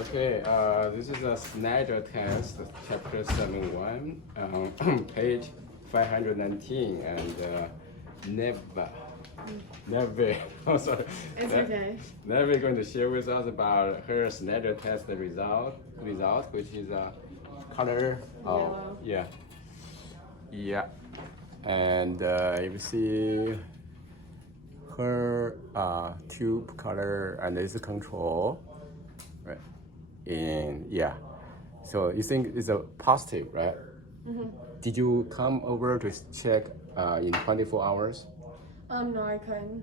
Okay, this is a Snyder test, chapter 7.1, page 519, and Never, oh sorry. It's okay. Never going to share with us about her Snyder test result, which is a color of, Yellow. yeah, and you see her tube color and this control, right? And yeah, so you think it's a positive, right? Did you come over to check in 24 hours No, I couldn't.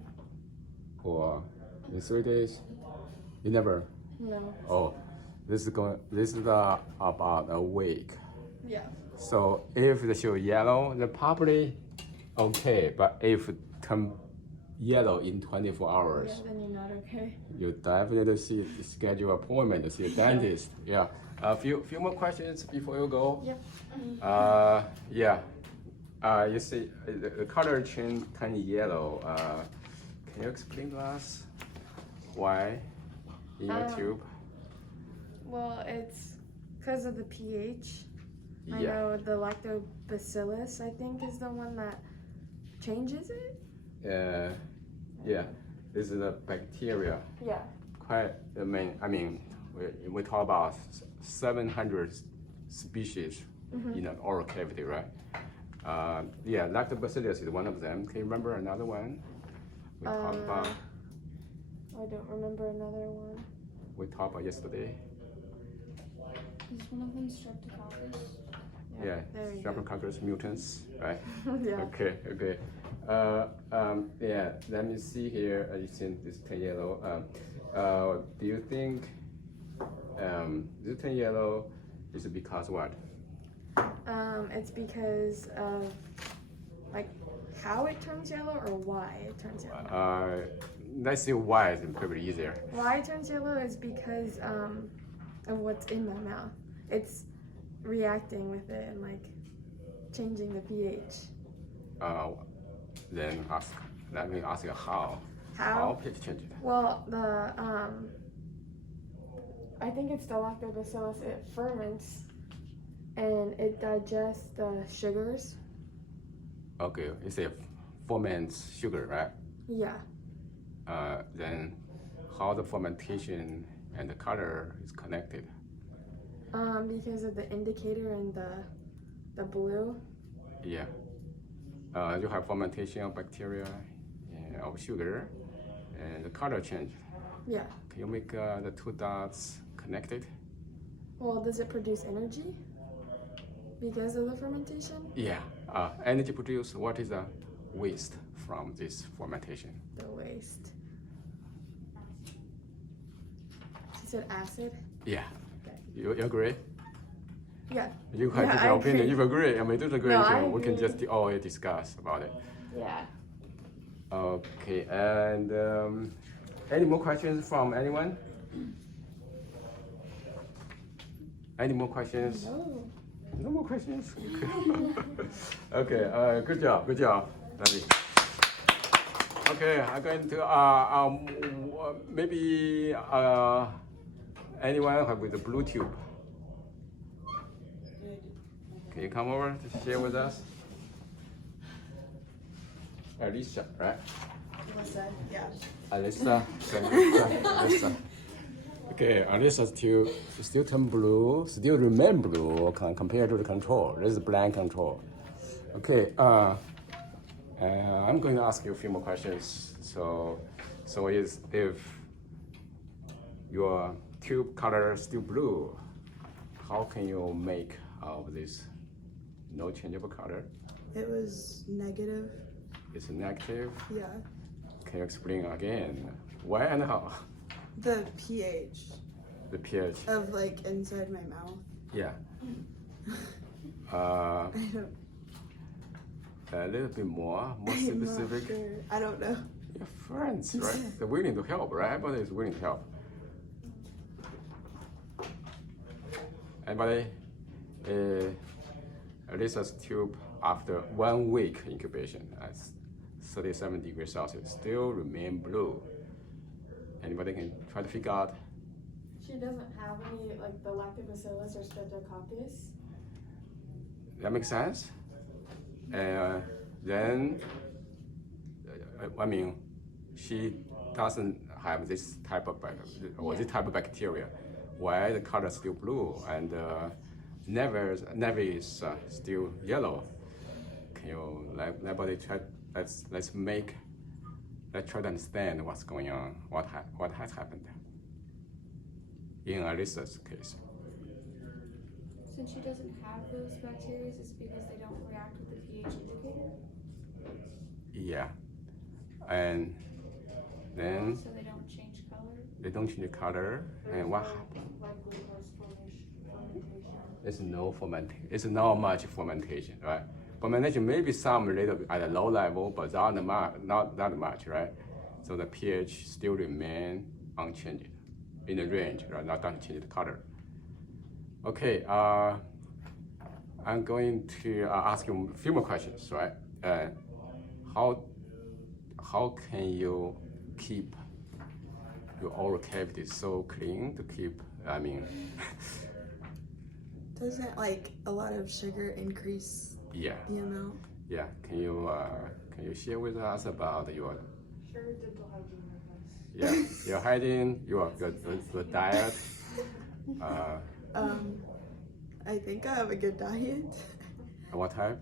or in 3 days? You never. No. Oh, this is about a week. Yeah. So if they show yellow, then probably okay. But if it turn yellow in 24 hours, Yeah, then you're not okay. you definitely schedule appointment to see a dentist. Yeah. A few more questions before you go. Yep. Yeah. You see the color change turn yellow. Can you explain to us why in your tube? Well, it's because of the pH. I Yeah. know the lactobacillus, I think, is the one that changes it. Yeah. This is a bacteria. Yeah. Quite. I mean, we talk about 700 species in an oral cavity, right? Yeah, lactobacillus is one of them. Can you remember another one? We talked about. I don't remember another one. We talked about yesterday. Is one of them streptococcus? Yeah, There you go. streptococcus mutans, right? Yeah. Okay. Yeah, let me see here. You see this turn yellow. Do you think this turn yellow is because what? It's because of like how it turns yellow or why it turns yellow. Let's see why it's probably easier. Why it turns yellow is because of what's in my mouth. It's reacting with it and like changing the pH. Then let me ask you how. How? pH change it? Well, I think it's the lactobacillus. It ferments and it digests the sugars. Okay, it's a ferments sugar, right? Yeah. Then how the fermentation and the color is connected? Because of the indicator and the blue. Yeah. You have fermentation of bacteria and of sugar, and the color change. Yeah. Can you make the two dots connected? Well, does it produce energy because of the fermentation? Yeah. Energy produced. What is the waste from this fermentation? The waste. She said acid. Yeah. Okay. You agree? Yeah. You have Yeah, different I opinion. agree. You agree. I mean, disagree. No, I we can agree. just always discuss about it. Yeah. Okay. And any more questions from anyone? Any more questions? No. No more questions? Okay, good job, Lovely. Okay, I'm going to, maybe anyone with a blue tube? Can you come over to share with us? Alicia, right? Melissa, yeah. Alyssa. Okay, Alyssa's still turn blue, still remain blue compared to the control. This is blank control. Okay, I'm going to ask you a few more questions. So if your tube color is still blue, how can you make out of this no changeable color? It was negative. It's negative. Yeah. Can you explain again why and how? The pH The pH. of like inside my mouth. Yeah. I don't. A little bit more I'm not specific. sure. I don't know. Your friends, right? They're willing to help, right? Everybody is willing to help. Anybody? Alyssa's tube after 1 week incubation at 37 degrees Celsius still remain blue. Anybody can try to figure out she doesn't have any like the lactobacillus or streptococcus. That makes sense. Then, I mean, she doesn't have this type of this type of bacteria. Why the color is still blue and never is still yellow? Can you let's try to understand what's going on, what has happened in Alyssa's case. Since she doesn't have those bacteria, it's because they don't react with the pH indicator. Yeah, and then So they don't change color. they don't change the color, and what happened? Like glucose fermentation. It's no fermentation. It's not much fermentation, right? Fermentation maybe some little bit at a low level, but not that much, right? So the pH still remain unchanged in the range, right? Not doesn't change the color. Okay, I'm going to ask you a few more questions, right? How can you keep your oral cavity so clean to keep? I mean, Doesn't like a lot of sugar increase yeah, the amount? yeah. Can you share with us about your Sure, dental hygiene advice. your hygiene, your diet? I think I have a good diet. What type?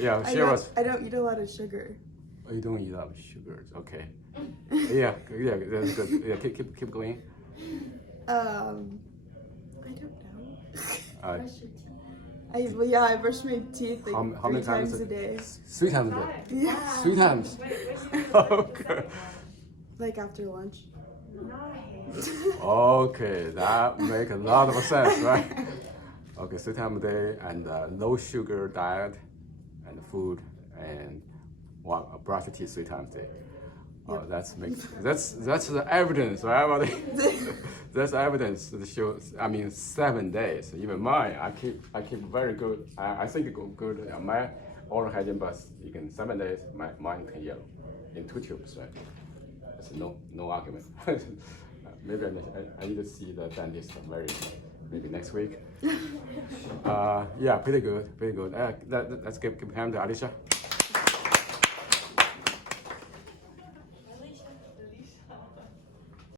Yeah, share us. I don't eat a lot of sugar. Oh, you don't eat a lot of sugars. Okay. Yeah, that's good. Yeah, keep going. I don't know. Uh, Brush your teeth. I brush my teeth like how many 3 times a day. 3 times a day. Yeah. 3 times. Okay. Like after lunch. Nice. Okay, that makes a lot of sense, right? Okay, 3 times a day and low sugar diet and food and brush your teeth 3 times a day. Oh, that's the evidence, right? That's evidence that shows. I mean, 7 days. Even mine, I keep very good. I think good. My oral hygiene, but you can 7 days. Mine can yellow in 2 tubes, right? That's no argument. Maybe I need to see the dentist maybe next week. Yeah, pretty good. Let's give hand to Alicia.